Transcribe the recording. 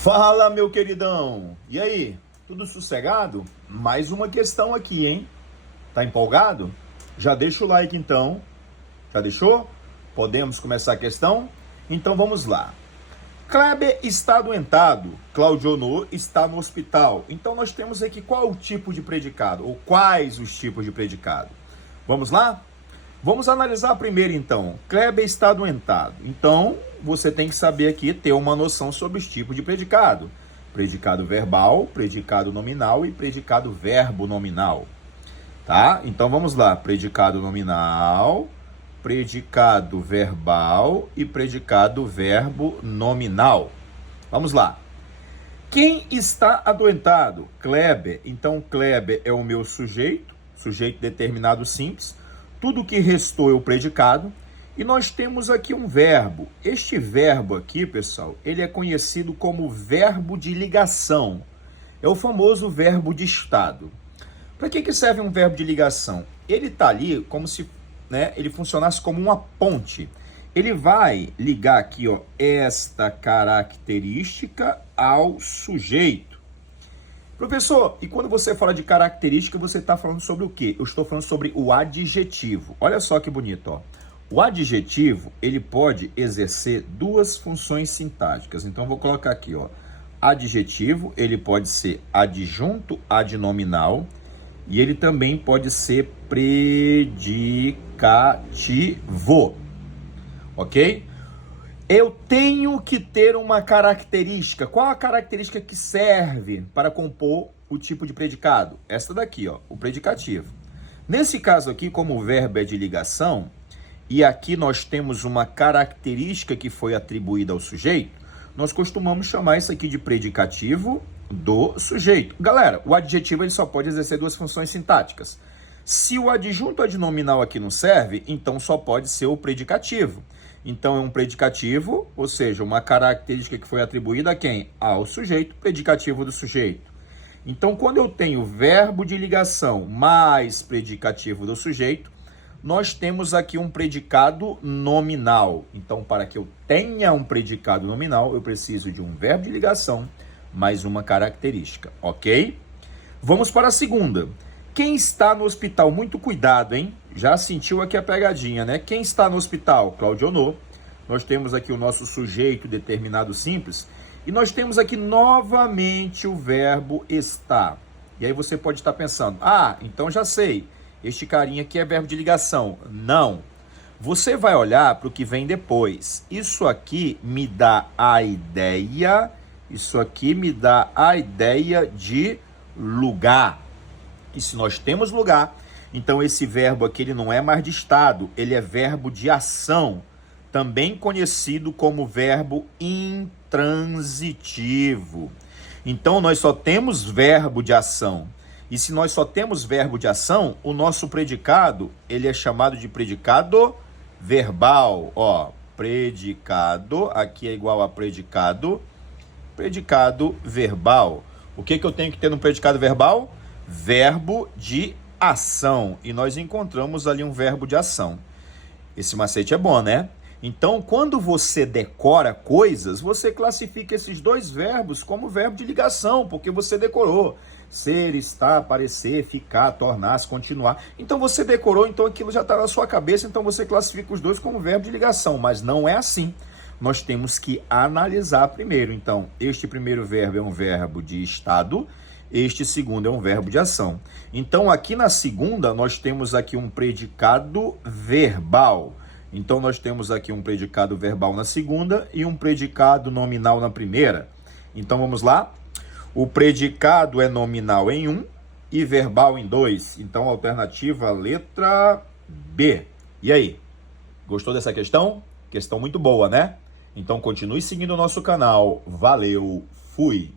Fala, meu queridão! E aí, tudo sossegado? Mais uma questão aqui, hein? Tá empolgado? Já deixa o like então. Já deixou? Podemos começar a questão? Então vamos lá. Kleber está adoentado, Claudionor está no hospital. Então nós temos aqui qual o tipo de predicado, ou quais os tipos de predicado. Vamos lá? Vamos analisar primeiro então. Kleber está adoentado. Então, você tem que saber aqui, ter uma noção sobre os tipos de predicado. Predicado verbal, predicado nominal e predicado verbo nominal. Tá? Então, vamos lá. Predicado nominal, predicado verbal e predicado verbo nominal. Vamos lá. Quem está adoentado? Kleber. Então, Kleber é o meu sujeito determinado simples. Tudo que restou é o predicado. E nós temos aqui um verbo. Este verbo aqui, pessoal, ele é conhecido como verbo de ligação. É o famoso verbo de estado. Para que serve um verbo de ligação? Ele está ali como se ele funcionasse como uma ponte. Ele vai ligar aqui, ó, esta característica ao sujeito. Professor, e quando você fala de característica, você está falando sobre o quê? Eu estou falando sobre o adjetivo. Olha só que bonito, ó. O adjetivo, ele pode exercer duas funções sintáticas. Então, eu vou colocar aqui, ó. Adjetivo, ele pode ser adjunto adnominal e ele também pode ser predicativo. Ok? Eu tenho que ter uma característica. Qual a característica que serve para compor o tipo de predicado? Esta daqui, ó, o predicativo. Nesse caso aqui, como o verbo é de ligação, e aqui nós temos uma característica que foi atribuída ao sujeito, nós costumamos chamar isso aqui de predicativo do sujeito. Galera, o adjetivo ele só pode exercer duas funções sintáticas. Se o adjunto adnominal aqui não serve, então só pode ser o predicativo. Então, é um predicativo, ou seja, uma característica que foi atribuída a quem? Ao sujeito, predicativo do sujeito. Então, quando eu tenho verbo de ligação mais predicativo do sujeito, nós temos aqui um predicado nominal. Então, para que eu tenha um predicado nominal, eu preciso de um verbo de ligação mais uma característica, ok? Vamos para a segunda. Quem está no hospital? Muito cuidado, hein? Já sentiu aqui a pegadinha, né? Quem está no hospital? Claudionor. Nós temos aqui o nosso sujeito determinado simples. E nós temos aqui novamente o verbo estar. E aí você pode estar pensando, então já sei. Este carinha aqui é verbo de ligação. Não. Você vai olhar para o que vem depois. Isso aqui me dá a ideia. Isso aqui me dá a ideia de lugar. E se nós temos lugar, então esse verbo aqui ele não é mais de estado, ele é verbo de ação, também conhecido como verbo intransitivo. Então nós só temos verbo de ação. E se nós só temos verbo de ação, o nosso predicado, ele é chamado de predicado verbal. Ó, predicado, aqui é igual a predicado verbal. O que eu tenho que ter no predicado verbal? Verbo de ação. E nós encontramos ali um verbo de ação. Esse macete é bom, né? Então, quando você decora coisas, você classifica esses dois verbos como verbo de ligação, porque você decorou. Ser, estar, parecer, ficar, tornar-se, continuar. Então, você decorou, então aquilo já está na sua cabeça, então você classifica os dois como verbo de ligação. Mas não é assim. Nós temos que analisar primeiro. Então, este primeiro verbo é um verbo de estado. Este segundo é um verbo de ação. Então, aqui na segunda, nós temos aqui um predicado verbal. Então, nós temos aqui um predicado verbal na segunda e um predicado nominal na primeira. Então, vamos lá? O predicado é nominal em 1 e verbal em 2. Então, alternativa letra B. E aí? Gostou dessa questão? Questão muito boa, né? Então, continue seguindo o nosso canal. Valeu, fui!